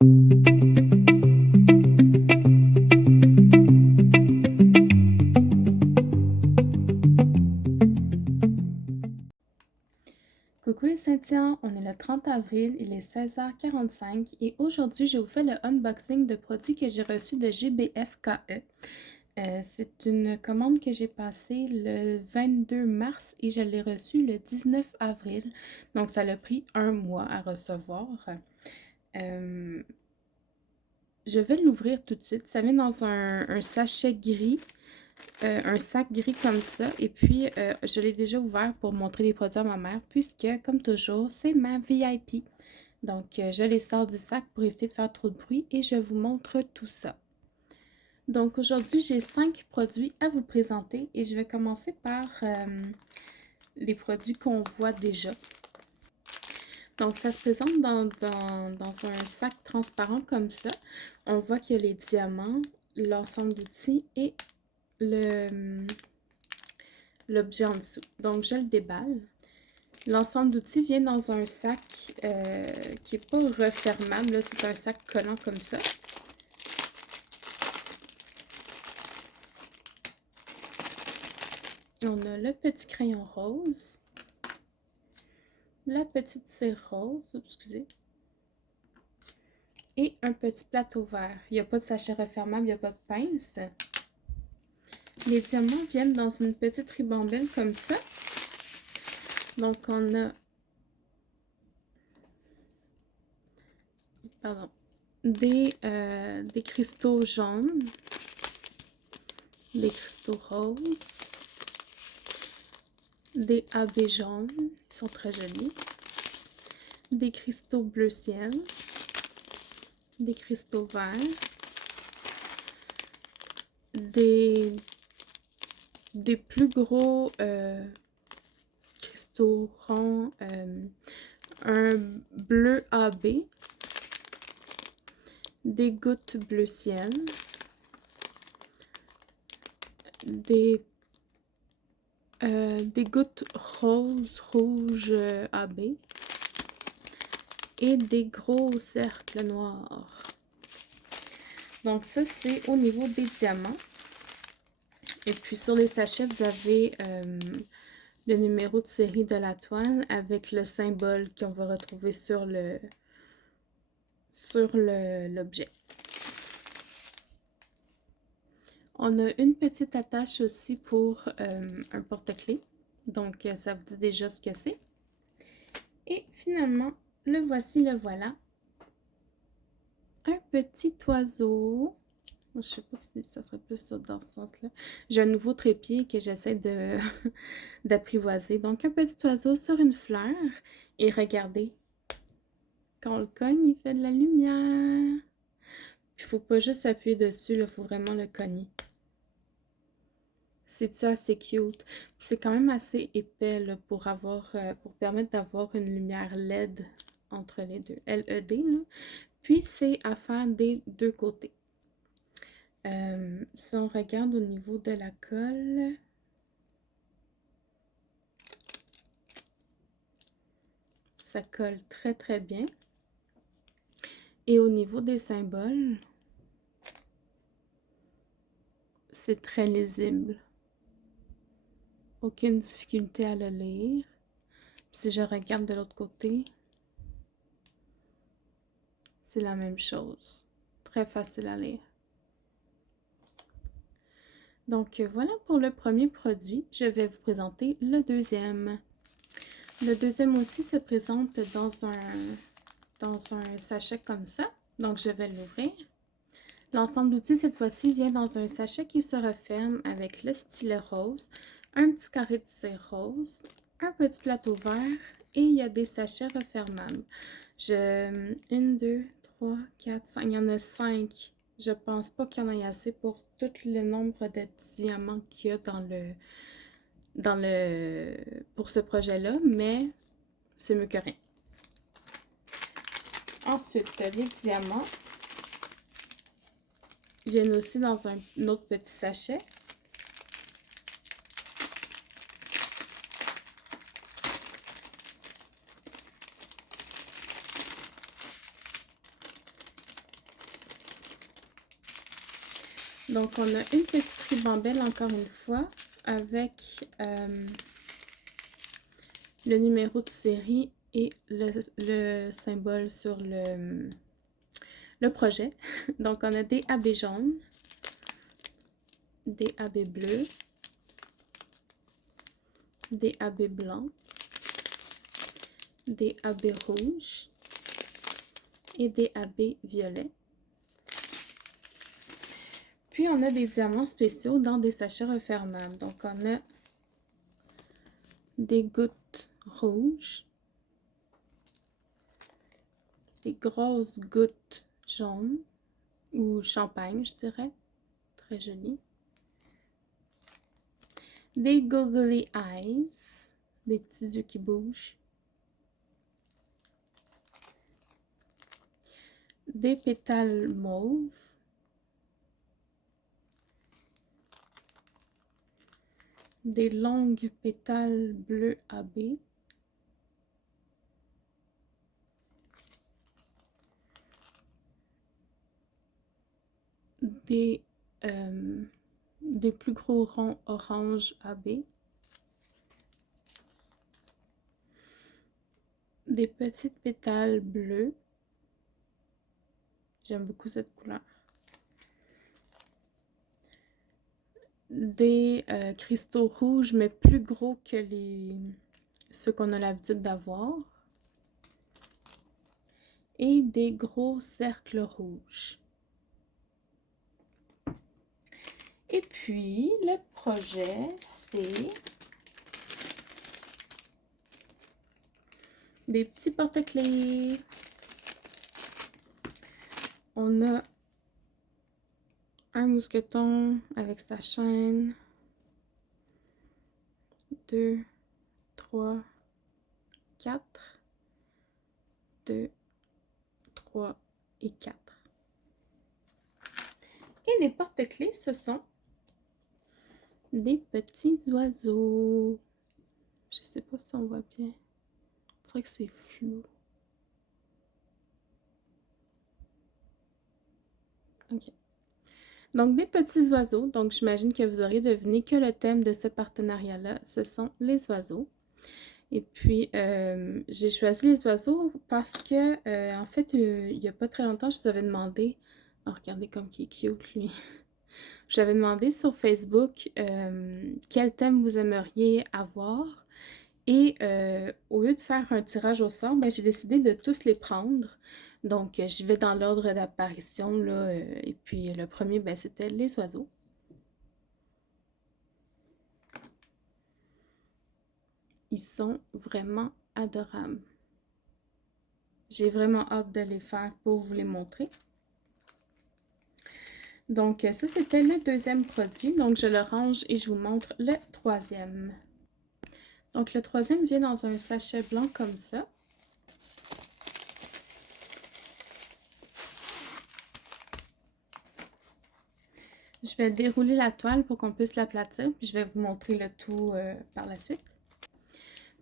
Coucou les Saint-Tiens, on est le 30 avril, il est 16h45 et aujourd'hui je vous fais le unboxing de produits que j'ai reçus de GBFKE. C'est une commande que j'ai passée le 22 mars et je l'ai reçue le 19 avril, donc ça a pris un mois à recevoir. Je vais l'ouvrir tout de suite, ça vient dans un sachet gris. Un sac gris comme ça et puis je l'ai déjà ouvert pour montrer les produits à ma mère puisque comme toujours c'est ma VIP. Donc je les sors du sac pour éviter de faire trop de bruit et je vous montre tout ça. Donc aujourd'hui j'ai 5 produits à vous présenter et je vais commencer par les produits qu'on voit déjà. Donc ça se présente dans un sac transparent comme ça. On voit qu'il y a les diamants, l'ensemble d'outils et l'objet en dessous. Donc, je le déballe. L'ensemble d'outils vient dans un sac qui n'est pas refermable. C'est un sac collant comme ça. On a le petit crayon rose. La petite cire rose. Excusez. Et un petit plateau vert. Il n'y a pas de sachet refermable, il n'y a pas de pince. Les diamants viennent dans une petite ribambelle comme ça. Donc, on a des cristaux jaunes, des cristaux roses, des AB jaunes, ils sont très jolis, des cristaux bleu ciel, des cristaux verts, des plus gros cristaux ronds, un bleu AB, des gouttes bleu ciel, des gouttes rose, rouge AB et des gros cercles noirs. Donc ça, c'est au niveau des diamants. Et puis sur les sachets, vous avez le numéro de série de la toile avec le symbole qu'on va retrouver sur l'objet. On a une petite attache aussi pour un porte-clés. Donc, ça vous dit déjà ce que c'est. Et finalement, le voici, le voilà. Un petit oiseau. Je ne sais pas si ça serait plus dans ce sens-là. J'ai un nouveau trépied que j'essaie d'apprivoiser. Donc, un petit oiseau sur une fleur. Et regardez, quand on le cogne, il fait de la lumière. Il ne faut pas juste appuyer dessus, il faut vraiment le cogner. C'est-tu assez cute? C'est quand même assez épais là, pour permettre d'avoir une lumière LED entre les deux. LED, là. Puis, c'est à faire des deux côtés. Si on regarde au niveau de la colle, ça colle très très bien. Et au niveau des symboles, c'est très lisible. Aucune difficulté à le lire. Si je regarde de l'autre côté, c'est la même chose. Très facile à lire. Donc voilà pour le premier produit. Je vais vous présenter le deuxième. Le deuxième aussi se présente dans un sachet comme ça. Donc je vais l'ouvrir. L'ensemble d'outils cette fois-ci vient dans un sachet qui se referme avec le stylet rose, un petit carré de cire rose, un petit plateau vert et il y a des sachets refermables. 1, 2, 3, 4, 5. Il y en a 5. Je pense pas qu'il y en ait assez pour tout le nombre de diamants qu'il y a pour ce projet-là, mais c'est mieux que rien. Ensuite, les diamants viennent aussi dans un autre petit sachet. Donc, on a une petite ribambelle encore une fois avec le numéro de série et le symbole sur le projet. Donc, on a des AB jaunes, des AB bleus, des AB blancs, des AB rouges et des AB violets. Puis, on a des diamants spéciaux dans des sachets refermables. Donc, on a des gouttes rouges, des grosses gouttes jaunes ou champagne, je dirais. Très joli. Des googly eyes, des petits yeux qui bougent. Des pétales mauves. Des longues pétales bleus AB. Des plus gros ronds orange AB. Des petites pétales bleus. J'aime beaucoup cette couleur. Des cristaux rouges, mais plus gros que ceux qu'on a l'habitude d'avoir. Et des gros cercles rouges. Et puis, le projet, c'est des petits porte-clés. On a un mousqueton avec sa chaîne. 2, 3, 4. 2, 3 et 4. Et les porte-clés, ce sont des petits oiseaux. Je sais pas si on voit bien. C'est vrai que c'est flou. Ok. Donc, des petits oiseaux. Donc, j'imagine que vous aurez deviné que le thème de ce partenariat-là, ce sont les oiseaux. Et puis, j'ai choisi les oiseaux parce que, en fait, il n'y a pas très longtemps, je vous avais demandé... Oh, regardez comme il est cute, lui. J'avais demandé sur Facebook quel thème vous aimeriez avoir. Et au lieu de faire un tirage au sort, ben, j'ai décidé de tous les prendre. Donc, j'y vais dans l'ordre d'apparition, là. Et puis, le premier, ben, c'était les oiseaux. Ils sont vraiment adorables. J'ai vraiment hâte de les faire pour vous les montrer. Donc, ça, c'était le deuxième produit. Donc, je le range et je vous montre le troisième. Donc, le troisième vient dans un sachet blanc comme ça. Je vais dérouler la toile pour qu'on puisse l'aplatir, puis je vais vous montrer le tout par la suite.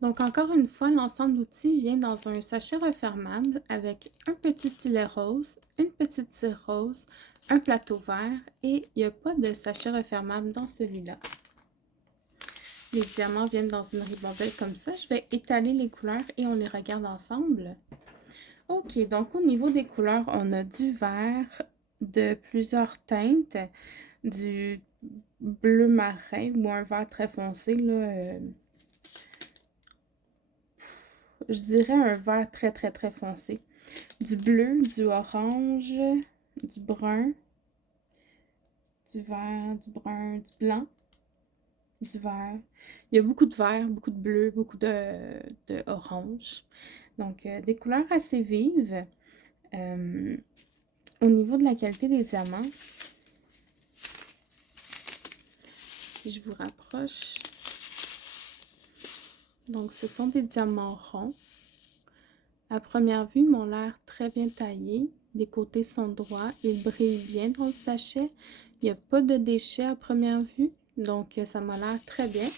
Donc, encore une fois, l'ensemble d'outils vient dans un sachet refermable avec un petit stylet rose, une petite cire rose, un plateau vert et il n'y a pas de sachet refermable dans celui-là. Les diamants viennent dans une ribambelle comme ça. Je vais étaler les couleurs et on les regarde ensemble. Ok, donc au niveau des couleurs, on a du vert de plusieurs teintes, du bleu marin ou un vert très foncé, là, je dirais un vert très très très foncé. Du bleu, du orange, du brun, du vert, du brun, du blanc, du vert. Il y a beaucoup de vert, beaucoup de bleu, beaucoup de orange. Donc, des couleurs assez vives. Au niveau de la qualité des diamants, si je vous rapproche, donc ce sont des diamants ronds. À première vue, ils m'ont l'air très bien taillés. Les côtés sont droits. Ils brillent bien dans le sachet. Il n'y a pas de déchets à première vue. Donc, ça m'a l'air très bien.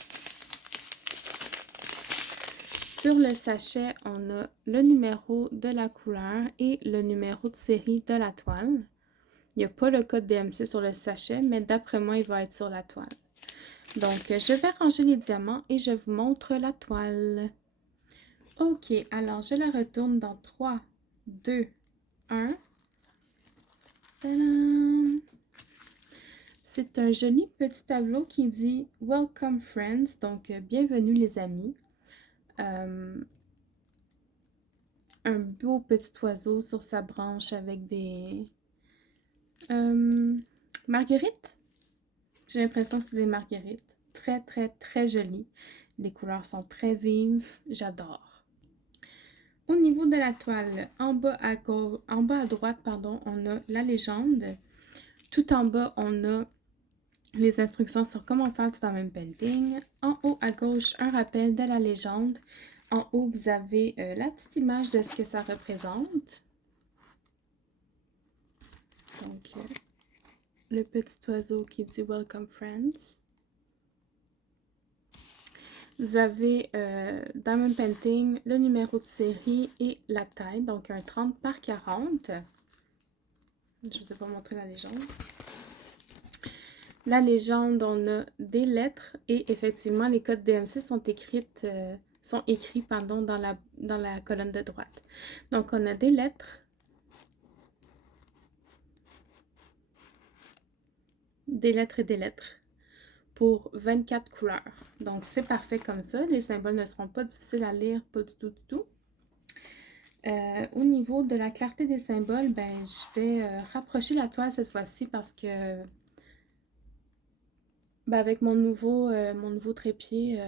Sur le sachet, on a le numéro de la couleur et le numéro de série de la toile. Il n'y a pas le code DMC sur le sachet, mais d'après moi, il va être sur la toile. Donc, je vais ranger les diamants et je vous montre la toile. Ok, alors je la retourne dans 3, 2, 1. Tadam! C'est un joli petit tableau qui dit « Welcome friends », donc bienvenue les amis. Un beau petit oiseau sur sa branche avec des marguerites. J'ai l'impression que c'est des marguerites. Très, très, très joli. Les couleurs sont très vives. J'adore. Au niveau de la toile, en bas à droite, pardon, on a la légende. Tout en bas, on a les instructions sur comment faire du diamond painting. En haut à gauche, un rappel de la légende. En haut, vous avez la petite image de ce que ça représente. Donc, le petit oiseau qui dit « Welcome friends ». Vous avez Diamond Painting, le numéro de série et la taille, donc un 30 par 40. Je vous ai pas montré la légende. La légende, on a des lettres et effectivement, les codes DMC sont écrits dans la colonne de droite. Donc, on a des lettres, et des lettres pour 24 couleurs. Donc, c'est parfait comme ça. Les symboles ne seront pas difficiles à lire, pas du tout, du tout. Au niveau de la clarté des symboles, ben, je vais rapprocher la toile cette fois-ci parce que ben, avec mon nouveau trépied,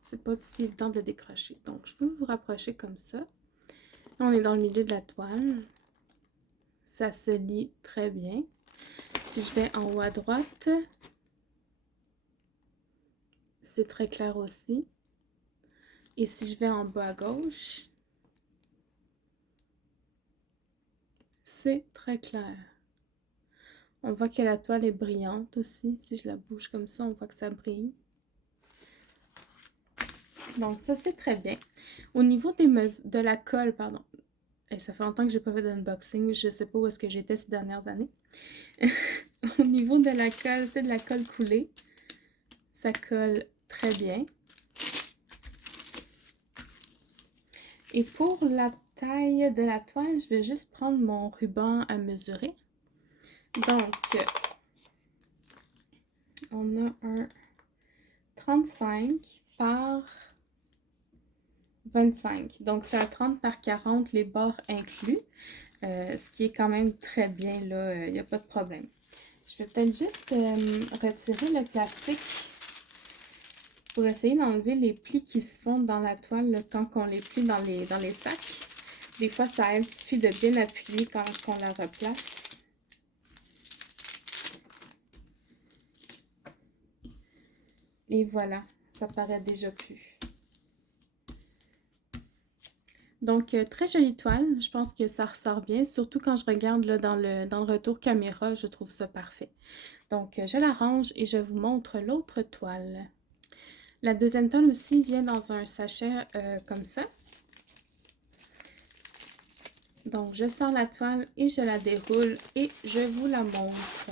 c'est pas si évident de décrocher. Donc, je peux vous rapprocher comme ça. Là, on est dans le milieu de la toile. Ça se lit très bien. Si je vais en haut à droite, c'est très clair aussi. Et si je vais en bas à gauche, c'est très clair. On voit que la toile est brillante aussi. Si je la bouge comme ça, on voit que ça brille. Donc ça, c'est très bien. Au niveau de la colle, pardon. Et ça fait longtemps que j'ai pas fait d'unboxing. Je sais pas où est-ce que j'étais ces dernières années. Au niveau de la colle, c'est de la colle coulée. Ça colle très bien. Et pour la taille de la toile, je vais juste prendre mon ruban à mesurer. Donc, on a un 35 par 25. Donc, c'est un 30 par 40, les bords inclus. Ce qui est quand même très bien, là. Il n'y a pas de problème. Je vais peut-être juste retirer le plastique pour essayer d'enlever les plis qui se font dans la toile là, quand on les plie dans les sacs. Des fois, ça aide, il suffit de bien appuyer quand on la replace. Et voilà, ça paraît déjà plus. Donc, très jolie toile. Je pense que ça ressort bien. Surtout quand je regarde là, dans le retour caméra, je trouve ça parfait. Donc, je la range et je vous montre l'autre toile. La deuxième toile aussi vient dans un sachet comme ça. Donc, je sors la toile et je la déroule et je vous la montre.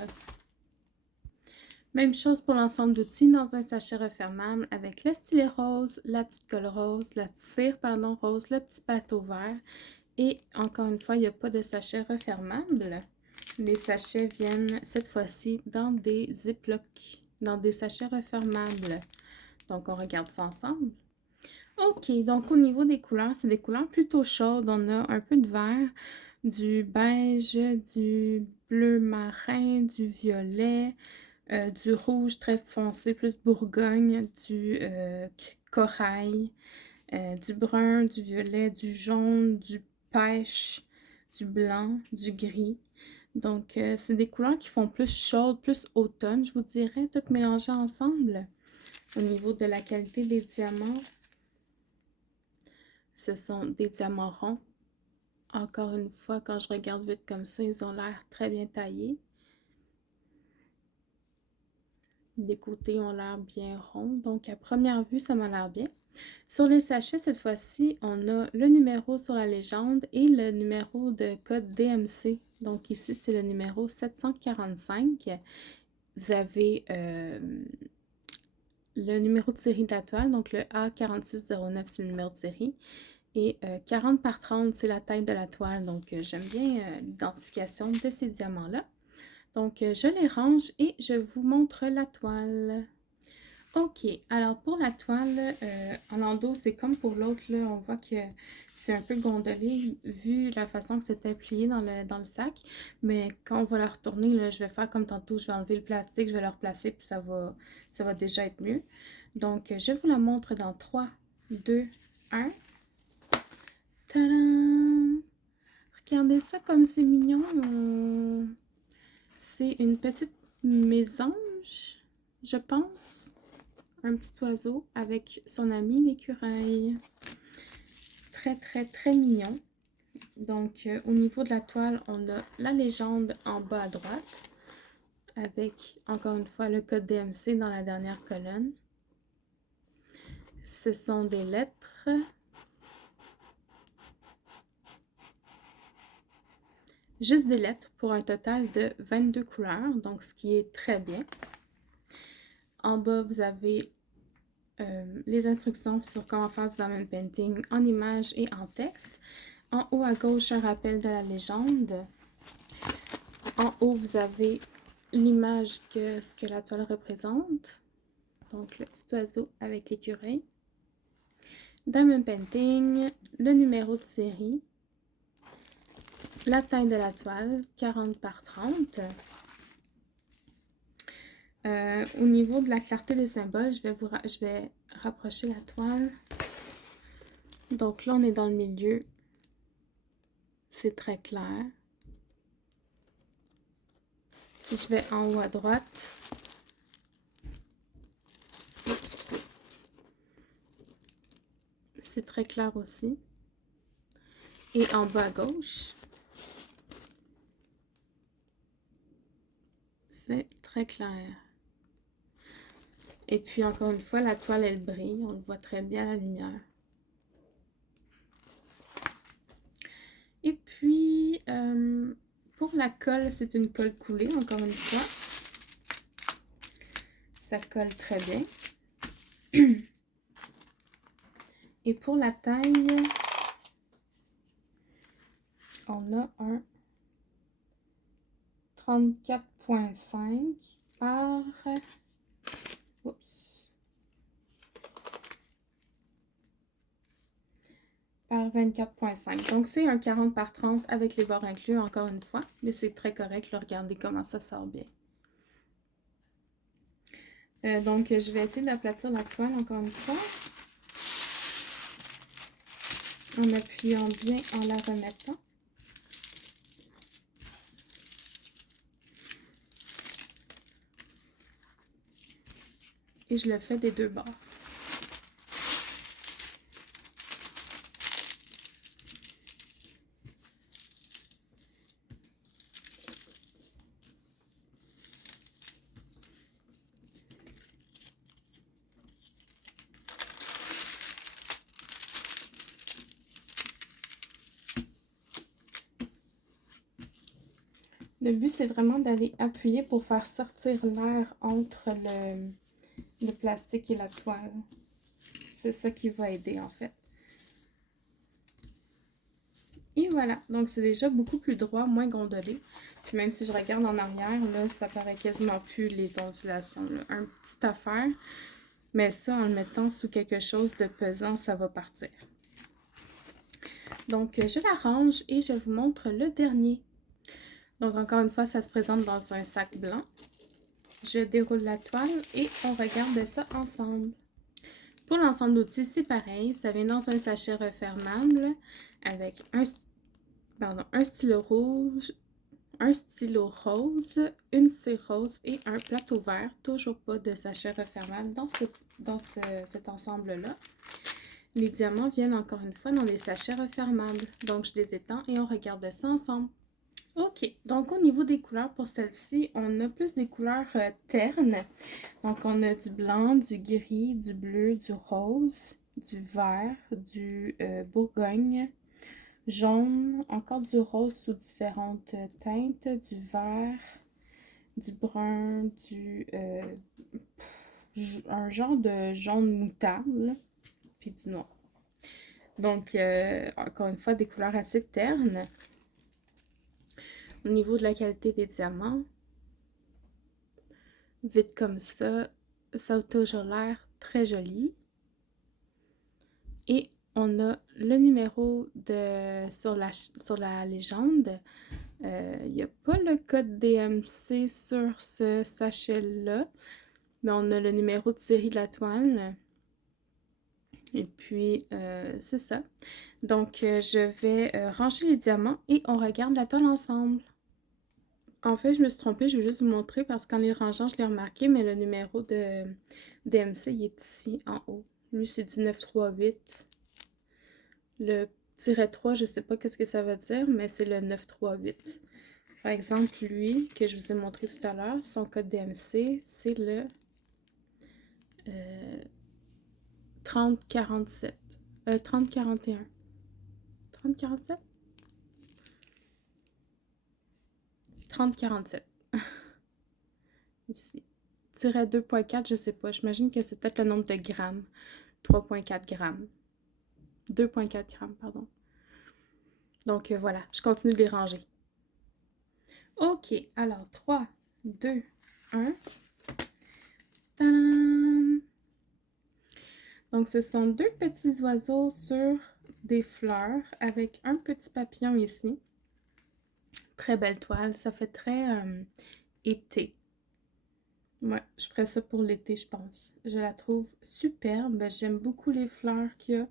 Même chose pour l'ensemble d'outils dans un sachet refermable avec le stylet rose, la petite colle rose, la cire rose, le petit pâteau vert. Et encore une fois, il n'y a pas de sachet refermable. Les sachets viennent cette fois-ci dans des ziplocs, dans des sachets refermables. Donc, on regarde ça ensemble. Ok, donc au niveau des couleurs, c'est des couleurs plutôt chaudes. On a un peu de vert, du beige, du bleu marin, du violet, du rouge très foncé, plus bourgogne, du corail, du brun, du violet, du jaune, du pêche, du blanc, du gris. Donc, c'est des couleurs qui font plus chaudes, plus automne, je vous dirais, toutes mélangées ensemble. Au niveau de la qualité des diamants, ce sont des diamants ronds. Encore une fois, quand je regarde vite comme ça, ils ont l'air très bien taillés. Les côtés ont l'air bien ronds. Donc, à première vue, ça m'a l'air bien. Sur les sachets, cette fois-ci, on a le numéro sur la légende et le numéro de code DMC. Donc ici, c'est le numéro 745. Vous avez le numéro de série de la toile, donc le A4609, c'est le numéro de série. Et 40 par 30, c'est la taille de la toile. Donc j'aime bien l'identification de ces diamants-là. Donc je les range et je vous montre la toile. Ok, alors pour la toile, en endos, c'est comme pour l'autre, là, on voit que c'est un peu gondolé vu la façon que c'était plié dans le sac. Mais quand on va la retourner, là, je vais faire comme tantôt, je vais enlever le plastique, je vais le replacer, puis ça va déjà être mieux. Donc, je vous la montre dans 3, 2, 1. Tadam! Regardez ça comme c'est mignon. C'est une petite mésange, je pense. Un petit oiseau avec son ami l'écureuil. Très, très, très mignon. Donc, au niveau de la toile, on a la légende en bas à droite, avec, encore une fois, le code DMC dans la dernière colonne. Ce sont des lettres. Juste des lettres pour un total de 22 couleurs, donc ce qui est très bien. En bas, vous avez les instructions sur comment faire du diamond painting en images et en texte. En haut à gauche, un rappel de la légende. En haut, vous avez l'image de ce que la toile représente. Donc, le petit oiseau avec l'écureuil. Diamond painting, le numéro de série, la taille de la toile, 40 par 30. Au niveau de la clarté des symboles, je vais rapprocher la toile. Donc là, on est dans le milieu. C'est très clair. Si je vais en haut à droite, c'est très clair aussi. Et en bas à gauche, c'est très clair. Et puis encore une fois, la toile, elle brille. On le voit très bien à la lumière. Et puis, pour la colle, c'est une colle coulée, encore une fois. Ça colle très bien. Et pour la taille, on a un 34,5 par... Oups. Par 24,5. Donc, c'est un 40 par 30 avec les bords inclus, encore une fois. Mais c'est très correct. Là, regardez comment ça sort bien. Donc, je vais essayer d'aplatir la toile, encore une fois. En appuyant bien, en la remettant. Et je le fais des deux bords. Le but, c'est vraiment d'aller appuyer pour faire sortir l'air entre le plastique et la toile. C'est ça qui va aider, en fait. Et voilà, donc c'est déjà beaucoup plus droit, moins gondolé. Puis même si je regarde en arrière, là, ça paraît quasiment plus les ondulations. Là. Un petit affaire, mais ça, en le mettant sous quelque chose de pesant, ça va partir. Donc, je la range et je vous montre le dernier. Donc, encore une fois, ça se présente dans un sac blanc. Je déroule la toile et on regarde ça ensemble. Pour l'ensemble d'outils, c'est pareil. Ça vient dans un sachet refermable avec un stylo rouge, un stylo rose, une cire rose et un plateau vert. Toujours pas de sachet refermable dans cet ensemble-là. Les diamants viennent encore une fois dans des sachets refermables. Donc, je les étends et on regarde ça ensemble. Ok, donc au niveau des couleurs, pour celle-ci, on a plus des couleurs ternes. Donc, on a du blanc, du gris, du bleu, du rose du vert, du bourgogne, jaune, encore du rose sous différentes teintes, du vert, du brun, un genre de jaune moutarde, là, puis du noir. Donc, encore une fois, des couleurs assez ternes. Au niveau de la qualité des diamants, vite comme ça a toujours l'air très joli. Et on a le numéro sur la légende. Il n'y a pas le code DMC sur ce sachet-là, mais on a le numéro de série de la toile. Et puis, c'est ça. Donc, je vais ranger les diamants et on regarde la toile ensemble. En fait, je me suis trompée, je vais juste vous montrer parce qu'en les rangeant, je l'ai remarqué, mais le numéro de DMC, il est ici en haut. Lui, c'est du 938. Le -3, je sais pas qu'est-ce que ça veut dire, mais c'est le 938. Par exemple, lui, que je vous ai montré tout à l'heure, son code DMC, c'est le 3047. 3041. 3047? 3047. Ici. Tiret 2.4, je sais pas. J'imagine que c'est peut-être le nombre de grammes. 3.4 grammes. 2.4 grammes, pardon. Donc voilà, je continue de les ranger. Ok, alors 3, 2, 1. Tadam! Donc ce sont deux petits oiseaux sur des fleurs avec un petit papillon ici. Très belle toile, ça fait très été. Ouais, je ferais ça pour l'été, je pense. Je la trouve superbe. J'aime beaucoup les fleurs qu'il y a.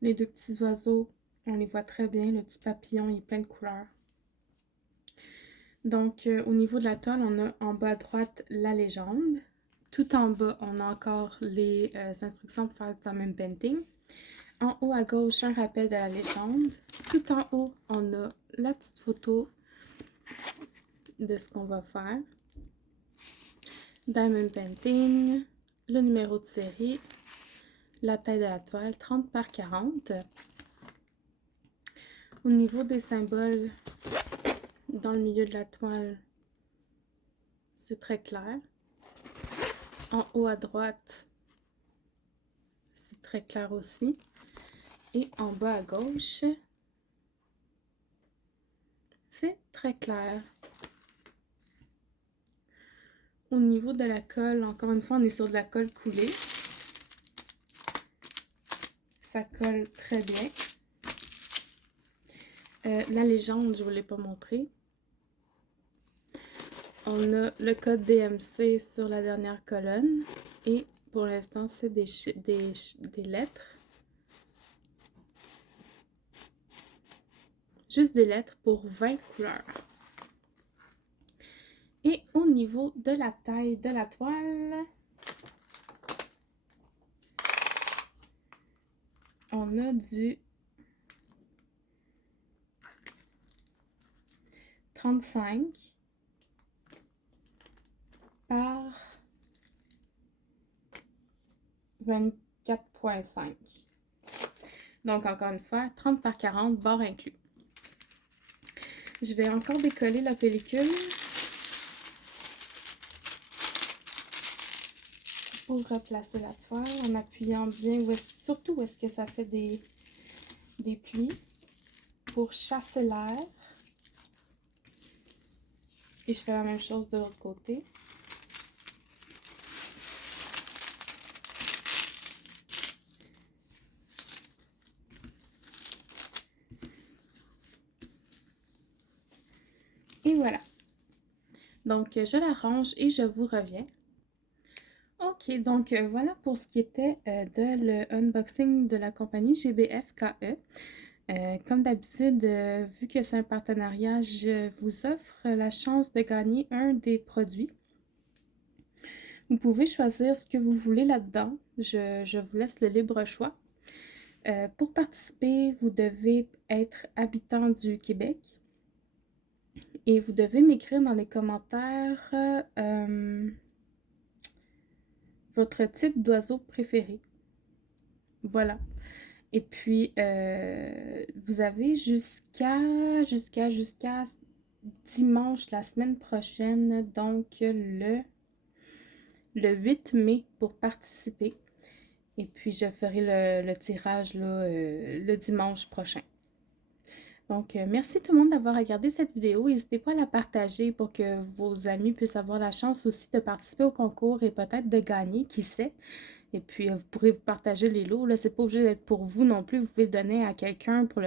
Les deux petits oiseaux, on les voit très bien. Le petit papillon, il est plein de couleurs. Donc, au niveau de la toile, on a en bas à droite la légende. Tout en bas, on a encore les instructions pour faire le même painting. En haut à gauche, un rappel de la légende. Tout en haut, on a la petite photo de ce qu'on va faire. Diamond Painting, le numéro de série, la taille de la toile, 30 par 40. Au niveau des symboles, dans le milieu de la toile, c'est très clair. En haut à droite, c'est très clair aussi. Et en bas à gauche, c'est très clair. Au niveau de la colle, encore une fois, on est sur de la colle coulée. Ça colle très bien. La légende, je ne vous l'ai pas montré. On a le code DMC sur la dernière colonne. Et pour l'instant, c'est des lettres. Juste des lettres pour 20 couleurs. Et au niveau de la taille de la toile, on a du 35 par 24.5. Donc, encore une fois, 30 par 40, bord inclus. Je vais encore décoller la pellicule pour replacer la toile en appuyant bien, surtout où est-ce que ça fait des plis pour chasser l'air. Et je fais la même chose de l'autre côté. Et voilà. Donc, je la range et je vous reviens. Ok, donc voilà pour ce qui était de le unboxing de la compagnie GBF-KE. Comme d'habitude, vu que c'est un partenariat, je vous offre la chance de gagner un des produits. Vous pouvez choisir ce que vous voulez là-dedans. Je vous laisse le libre choix. Pour participer, vous devez être habitant du Québec. Et vous devez m'écrire dans les commentaires votre type d'oiseau préféré. Voilà. Et puis, vous avez jusqu'à dimanche la semaine prochaine, donc le 8 mai pour participer. Et puis, je ferai le tirage là, le dimanche prochain. Donc, merci tout le monde d'avoir regardé cette vidéo. N'hésitez pas à la partager pour que vos amis puissent avoir la chance aussi de participer au concours et peut-être de gagner, qui sait. Et puis, vous pourrez vous partager les lots. Là, c'est pas obligé d'être pour vous non plus. Vous pouvez le donner à quelqu'un pour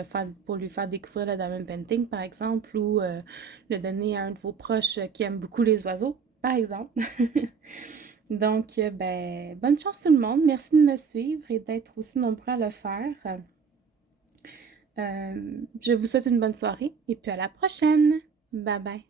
lui faire découvrir le diamond painting, par exemple, ou le donner à un de vos proches qui aime beaucoup les oiseaux, par exemple. Donc, ben, bonne chance tout le monde. Merci de me suivre et d'être aussi nombreux à le faire. Je vous souhaite une bonne soirée et puis à la prochaine. Bye bye.